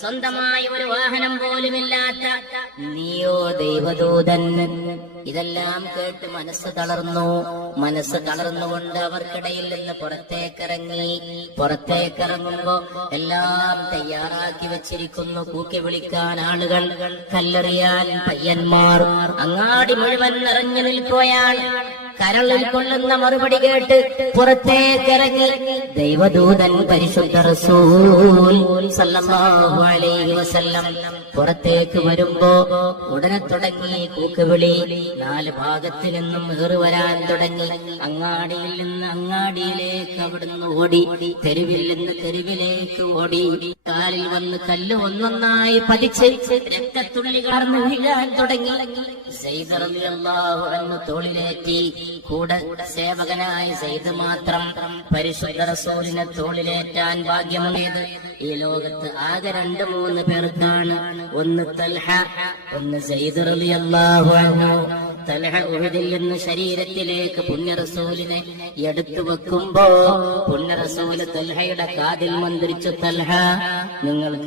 സ്വന്തമായ ഒരു വാഹനം പോലുമില്ലാത്ത നീയോ ദൈവദൂതൻ. ഇതെല്ലാം കേട്ട് മനസ്സ് തളർന്നുകൊണ്ട് അവർക്കിടയിൽ നിന്ന് പുറത്തേക്കിറങ്ങുമ്പോ എല്ലാം തയ്യാറാക്കി വെച്ചിരിക്കുന്നു. കൂക്കി വിളിക്കാൻ ആളുകൾ, കല്ലെറിയാൻ പയ്യന്മാർ. അങ്ങാടി മുഴുവൻ നിറഞ്ഞു നിൽക്കുകയാണ്. കരളിൽ കൊള്ളുന്ന മറുപടി കേട്ട് പുറത്തേക്കിറങ്ങി ദൈവദൂതൻ പരിശുദ്ധ റസൂൽ സല്ലല്ലാഹു അലൈഹി വസല്ലം പുറത്തേക്ക് വരുമ്പോ ഉടനെ തുടങ്ങി കൂക്കുവിളി. 4 ഭാഗത്തു നിന്നും ഏറി വരാൻ തുടങ്ങി. അങ്ങാടിയിൽ നിന്ന് അങ്ങാടിയിലേക്ക് അവിടുന്ന് ഓടി, തെരുവിൽ നിന്ന് തെരുവിലേക്ക് ഓടി. കാലിൽ വന്ന് കല്ല് ഒന്നൊന്നായി പതിച്ച് രക്തത്തുള്ളികൾ വീഴാൻ തുടങ്ങി. സയ്യിദ് റളിയല്ലാഹു അൻഹു തോളിലേറ്റി. കൂടെ സേവകനായ സയ്യിദ് മാത്രം പരിശുദ്ധ റസൂലിനെ തോളിലേറ്റാൻ ഭാഗ്യമുള്ളത് ഈ ലോകത്ത് ആകെ 2-3 പേർക്കാണ്. ഒന്ന് തൽഹ, ഒന്ന് സയ്യിദ് റളിയല്ലാഹു അൻഹു. തൽഹ ഉഹദിൽ നിന്ന് ശരീരത്തിലേക്ക് പുണ്യ റസൂലിനെ എടുത്തു വെക്കുമ്പോ പുണ്യ റസൂല് തൽഹയുടെ കാതിൽ മന്ത്രിച്ചു, തൽഹ നിങ്ങൾക്ക്